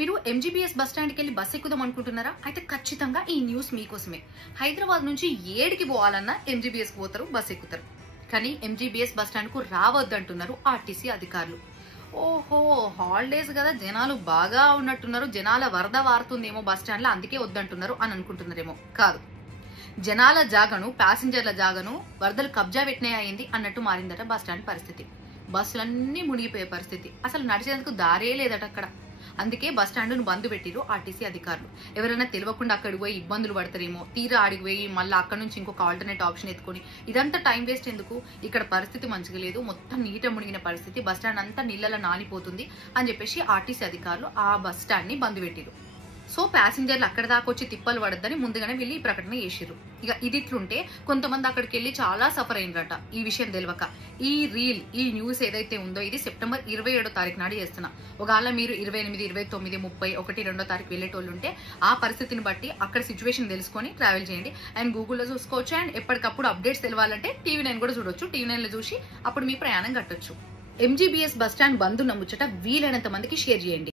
మీరు MGBS bus స్టాండ్కి వెళ్ళి బస్ ఎక్కుదాం అనుకుంటున్నారా? అయితే ఖచ్చితంగా ఈ న్యూస్ మీకోసమే. హైదరాబాద్ నుంచి ఏడికి పోవాలన్నా ఎంజీబీఎస్కి పోతారు, బస్ ఎక్కుతారు. కానీ ఎంజీబీఎస్ బస్ స్టాండ్కు రావద్దంటున్నారు ఆర్టీసీ అధికారులు. ఓహో, హాలిడేస్ కదా, జనాలు బాగా ఉన్నట్టున్నారు, జనాల వరద వారుతుందేమో బస్ స్టాండ్లో, అందుకే వద్దంటున్నారు అని అనుకుంటున్నారేమో. కాదు, జనాల జాగను, ప్యాసింజర్ల జాగను వరదలు కబ్జా పెట్టినాయింది అన్నట్టు మారిందట బస్ స్టాండ్ పరిస్థితి. బస్సులన్నీ మునిగిపోయే పరిస్థితి, అసలు నడిచేందుకు దారే లేదట అక్కడ. అందుకే బస్ స్టాండ్ను బంద్ పెట్టిరు ఆర్టీసీ అధికారులు. ఎవరైనా తెలియకుండా అక్కడికి పోయి ఇబ్బందులు పడతారేమో, తీరా ఆడికి పోయి మళ్ళీ అక్కడ నుంచి ఇంకొక ఆల్టర్నేట్ ఆప్షన్ ఎత్తుకొని ఇదంతా టైం వేస్ట్ ఎందుకు? ఇక్కడ పరిస్థితి మంచిగా లేదు, మొత్తం నీట మునిగిన పరిస్థితి, బస్ స్టాండ్ అంతా నీళ్ళలో నానిపోతుంది అని చెప్పేసి ఆర్టీసీ అధికారులు ఆ బస్ స్టాండ్ ని బంద్ పెట్టిరు. సో ప్యాసింజర్లు అక్కడ దాకా వచ్చి తిప్పలు పడద్దని ముందుగానే వెళ్ళి ఈ ప్రకటన చేసిరు. ఇక ఇది ఇట్లుంటే కొంతమంది అక్కడికి వెళ్ళి చాలా సఫర్ అయినరట ఈ విషయం తెలియక. ఈ న్యూస్ ఏదైతే ఉందో ఇది సెప్టెంబర్ 27వ తారీఖు నాడు చేస్తున్నా. ఒకవేళ మీరు 28, 29, 30, 1, 2వ తారీఖు వెళ్ళేటోళ్ళు ఉంటే ఆ పరిస్థితిని బట్టి అక్కడ సిచ్యువేషన్ తెలుసుకొని ట్రావెల్ చేయండి. అండ్ గూగుల్లో చూసుకోవచ్చు. అండ్ ఎప్పటికప్పుడు అప్డేట్స్ తెలవాలంటే TV9 కూడా చూడొచ్చు. TV9లో చూసి అప్పుడు మీ ప్రయాణం కట్టొచ్చు. ఎంజీబీఎస్ బస్ స్టాండ్ బంద్ ఉన్న ముచ్చట వీలైనంత మందికి షేర్ చేయండి.